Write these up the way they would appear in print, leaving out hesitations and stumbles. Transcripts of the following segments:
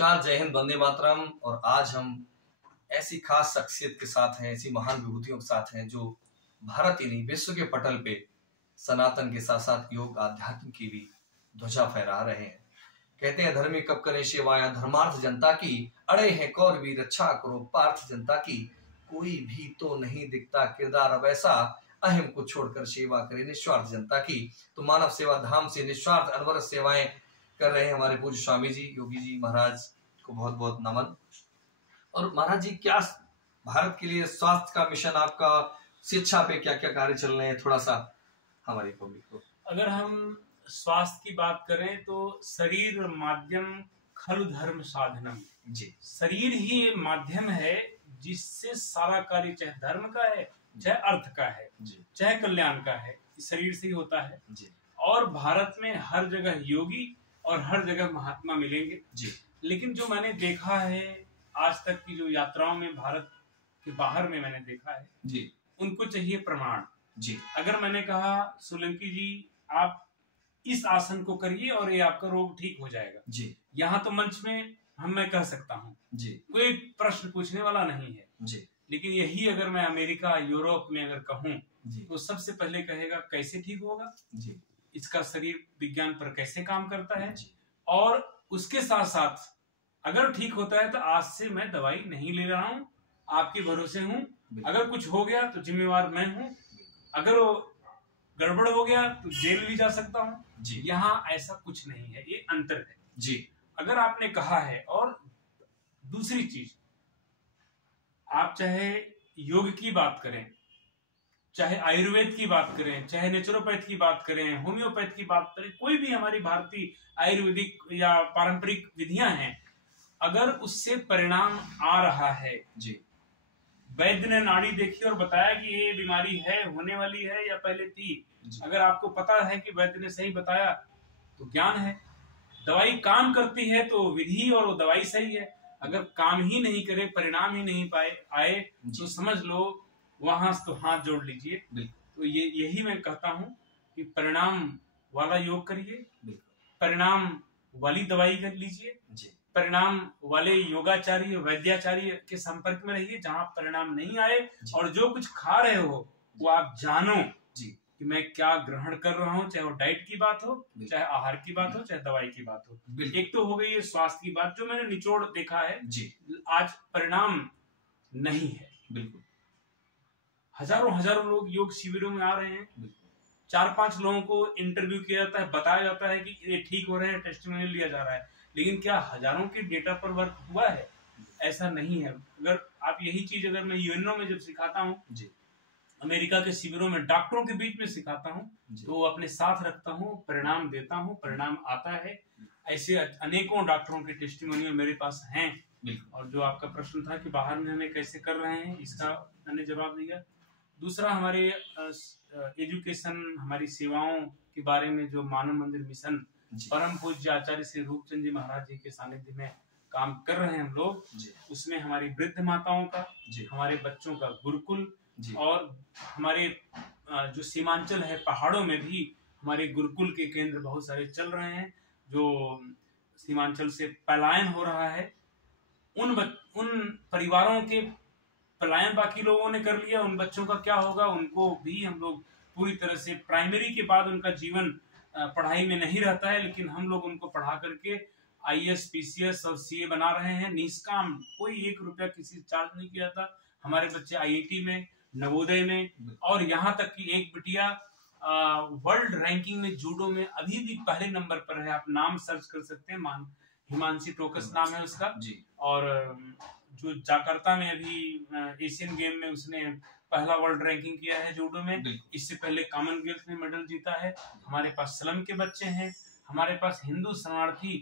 नमस्कार, जय हिंद, वंदे मातरम। और आज हम ऐसी खास शख्सियत के साथ हैं, ऐसी महान विभूतियों के साथ हैं जो भारत ही नहीं विश्व के पटल पे सनातन के साथ साथ योग आध्यात्म की भी ध्वजा फहरा रहे हैं। कहते हैं धर्मी कब करें सेवाया धर्मार्थ जनता की, अड़े हैं कौर भी रक्षा करो पार्थ जनता की। कोई भी तो नहीं दिखता किरदार अब ऐसा, अहम को छोड़कर सेवा करे निस्वार्थ जनता की। तो मानव सेवा धाम से निस्वार्थ अनवरत सेवाएं कर रहे हैं हमारे पूज्य स्वामी जी योगी जी महाराज को बहुत बहुत नमन। और महाराज जी, क्या भारत के लिए स्वास्थ्य का मिशन आपका, शिक्षा पे क्या क्या कार्य चल रहे हैं, थोड़ा सा हमारी पब्लिक को। अगर हम स्वास्थ्य की बात करें तो शरीर माध्यम खलु धर्म साधनम जी, शरीर ही माध्यम है जिससे सारा कार्य, चाहे धर्म का है, चाहे अर्थ का है, चाहे कल्याण का है, शरीर से ही होता है जी। और भारत में हर जगह योगी और हर जगह महात्मा मिलेंगे जी। लेकिन जो मैंने देखा है आज तक की जो यात्राओं में, भारत के बाहर में मैंने देखा है जी, उनको चाहिए प्रमाण जी। अगर मैंने कहा सोलंकी जी आप इस आसन को करिए और ये आपका रोग ठीक हो जाएगा जी, यहाँ तो मंच में मैं कह सकता हूँ जी, कोई प्रश्न पूछने वाला नहीं है जी, लेकिन यही अगर मैं अमेरिका यूरोप में अगर कहूँ जी, तो सबसे पहले कहेगा कैसे ठीक होगा, जी, इसका शरीर विज्ञान पर कैसे काम करता है जी। और उसके साथ साथ अगर ठीक होता है तो आज से मैं दवाई नहीं ले रहा हूँ, आपके भरोसे हूँ। अगर कुछ हो गया तो जिम्मेवार मैं हूँ, अगर वो गड़बड़ हो गया तो जेल भी जा सकता हूँ। यहाँ ऐसा कुछ नहीं है, ये अंतर है जी। अगर आपने कहा है। और दूसरी चीज, आप चाहे योग की बात करें, चाहे आयुर्वेद की बात करें, चाहे नेचुरोपैथ की बात करें, होम्योपैथ की बात करें, कोई भी हमारी भारतीय आयुर्वेदिक या पारंपरिक विधियां हैं, अगर उससे परिणाम आ रहा है, जी, वैद्य ने नाड़ी देखी और बताया कि ये बीमारी है, होने वाली है या पहले थी, अगर आपको पता है कि वैद्य ने सही बताया तो ज्ञान है। दवाई काम करती है तो विधि और वो दवाई सही है। अगर काम ही नहीं करे, परिणाम ही नहीं पाए आए तो समझ लो वहां तो हाथ जोड़ लीजिए। तो यही मैं कहता हूँ कि परिणाम वाला योग करिए, परिणाम वाली दवाई कर लीजिए, परिणाम वाले योगाचार्य वैद्याचार्य के संपर्क में रहिए जहां परिणाम नहीं आए, और जो कुछ खा रहे हो वो आप जानो कि मैं क्या ग्रहण कर रहा हूँ, चाहे वो डाइट की बात हो, चाहे आहार की बात हो, चाहे दवाई की बात हो। एक तो हो गई ये स्वास्थ्य की बात जो मैंने निचोड़ देखा है आज परिणाम नहीं है। बिल्कुल हजारों हजारों लोग योग शिविरों में आ रहे हैं, 4-5 लोगों को इंटरव्यू किया जाता है, बताया जाता है कि ये ठीक हो रहे हैं, टेस्टिमोनियल लिया जा रहा है, लेकिन क्या हजारों के डेटा पर वर्क हुआ है? ऐसा नहीं है। अगर आप यही चीज अगर मैं यूएनओ में जब सिखाता हूँ, अमेरिका के शिविरों में डॉक्टरों के बीच में सिखाता हूँ तो अपने साथ रखता हूँ, परिणाम देता हूँ, परिणाम आता है। ऐसे अनेकों डॉक्टरों के टेस्टिमोनियल मेरे पास हैं। और जो आपका प्रश्न था कि बाहर में हमें कैसे कर रहे हैं, इसका मैंने जवाब दिया। दूसरा, हमारे एजुकेशन, हमारी सेवाओं के बारे में जो मानव मंदिर मिशन परम पूज्य आचार्य श्री रूपचंद जी महाराज जी के सानिध्य में काम कर रहे हैं हम लोग, उसमें हमारी वृद्ध माताओं का, हमारे बच्चों का गुरुकुल, और हमारे जो सीमांचल है पहाड़ों में भी हमारे गुरुकुल के केंद्र बहुत सारे चल रहे हैं। जो सीमांचल से पलायन हो रहा है, उन परिवारों के पलायन बाकी लोगों ने कर लिया, उन बच्चों का क्या होगा? उनको भी हम लोग पूरी तरह से, प्राइमरी के बाद उनका जीवन पढ़ाई में नहीं रहता है, लेकिन हम लोग उनको पढ़ा करके आईएएस, पीसीएस और सीए बना रहे हैं निष्काम, कोई 1 रुपया किसी से चार्ज नहीं किया था। हमारे बच्चे आईआईटी में, नवोदय में, और यहाँ तक कि एक बिटिया वर्ल्ड रैंकिंग में जूडो में अभी भी पहले नंबर पर है। आप नाम सर्च कर सकते हैं, हिमांशी टोकस नाम है उसका। और जो जाकार्ता में अभी एशियन गेम में उसने पहला वर्ल्ड रैंकिंग किया है जूडो में। इससे पहले कॉमनवेल्थ में मेडल जीता है। हमारे पास स्लम के बच्चे हैं, हमारे पास हिंदू शरणार्थी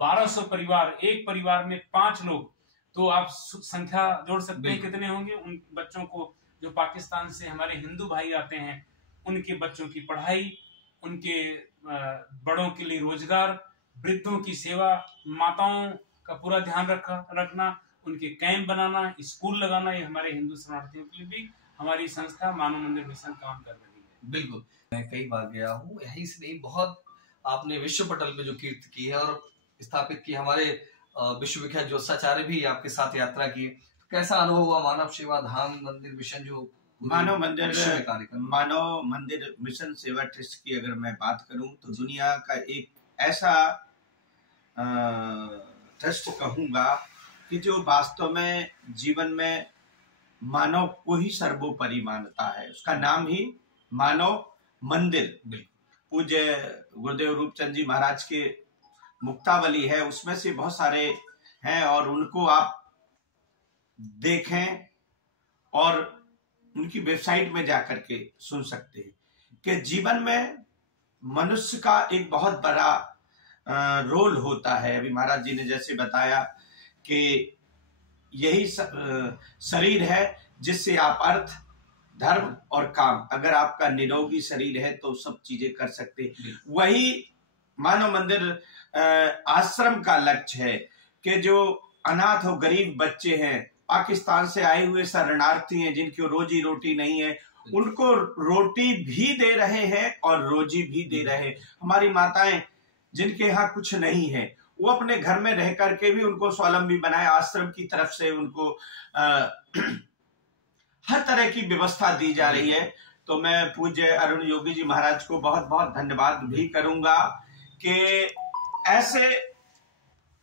1200 परिवार, एक परिवार में 5 लोग, तो आप संख्या जोड़ सकते हैं कितने होंगे। उन बच्चों को जो पाकिस्तान से हमारे हिंदू भाई आते हैं, उनके बच्चों की पढ़ाई, उनके बड़ों के लिए रोजगार, वृद्धों की सेवा, माताओं का पूरा ध्यान रखना, उनके कैंप बनाना, स्कूल लगाना, ये हमारे हिंदू शरणार्थियों के लिए भी हमारी संस्था मानव मंदिर मिशन काम कर रही है। बिल्कुल, मैं कई बार गया हूँ, यही से नहीं, बहुत आपने विश्व पटल पे जो कीर्ति की है और स्थापित की, हमारे विश्व विख्यात ज्योतिषाचार्य भी आपके साथ यात्रा की। कैसा अनुभव हुआ मानव सेवा धाम मंदिर मिशन जो मानव मंदिर मिशन सेवा ट्रस्ट की अगर मैं बात करूं तो दुनिया का एक ऐसा ट्रस्ट कहूंगा कि जो वास्तव में जीवन में मानव को ही सर्वोपरि मानता है। उसका नाम ही मानव मंदिर। पूज्य गुरुदेव रूपचंद जी महाराज के मुक्तावली है, उसमें से बहुत सारे हैं और उनको आप देखें और उनकी वेबसाइट में जाकर के सुन सकते हैं कि जीवन में मनुष्य का एक बहुत बड़ा रोल होता है। अभी महाराज जी ने जैसे बताया कि यही शरीर है जिससे आप अर्थ धर्म और काम, अगर आपका निरोगी शरीर है तो सब चीजें कर सकते हैं। वही मानव मंदिर आश्रम का लक्ष्य है कि जो अनाथ और गरीब बच्चे हैं, पाकिस्तान से आए हुए शरणार्थी हैं जिनकी रोजी रोटी नहीं है, उनको रोटी भी दे रहे हैं और रोजी भी दे रहे हैं। हमारी माताएं जिनके यहाँ कुछ नहीं है वो अपने घर में रह करके भी उनको स्वावलंबी बनाए। आश्रम की तरफ से उनको हर तरह की व्यवस्था दी जा रही है। तो मैं पूज्य अरुण योगी जी महाराज को बहुत बहुत धन्यवाद भी करूंगा कि ऐसे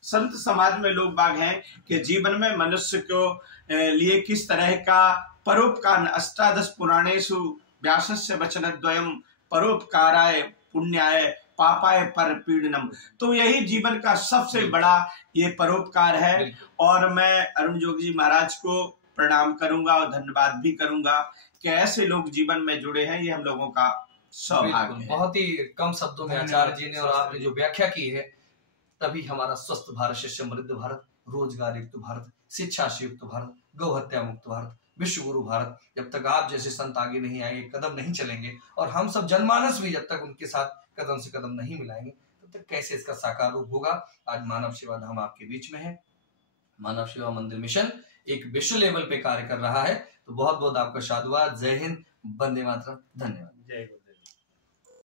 संत समाज में लोग बाग हैं कि जीवन में मनुष्य को लिए किस तरह का परोपकार। अष्टादश पुराणेषु व्यासस्य वचनद्वयम् परोपकाराय पुण्याय पापाय परपीडनम। तो यही जीवन का सबसे बड़ा ये परोपकार है। और मैं अरुण योगी जी महाराज को प्रणाम करूंगा और धन्यवाद भी करूंगा कि ऐसे लोग जीवन में जुड़े हैं। ये हम लोगों का सौभाग्य है। बहुत ही कम शब्दों में आचार्य जी ने और आपने जो व्याख्या की है, तभी हमारा स्वस्थ भारत, शिष्य समृद्ध भारत, रोजगार युक्त भारत, शिक्षा से युक्त भारत, गौ हत्या मुक्त भारत, विश्व गुरु भारत, जब तक आप जैसे संत आगे नहीं आएंगे, कदम नहीं चलेंगे और हम सब जनमानस भी जब तक उनके साथ कदम से कदम नहीं मिलाएंगे, तब तक कैसे इसका साकार रूप होगा। आज मानव सेवा धाम आपके बीच में है। मानव सेवा मंदिर मिशन एक विश्व लेवल पे कार्य कर रहा है। तो बहुत बहुत आपका साधुवाद। जय हिंद, वंदे मातरम, धन्यवाद। जय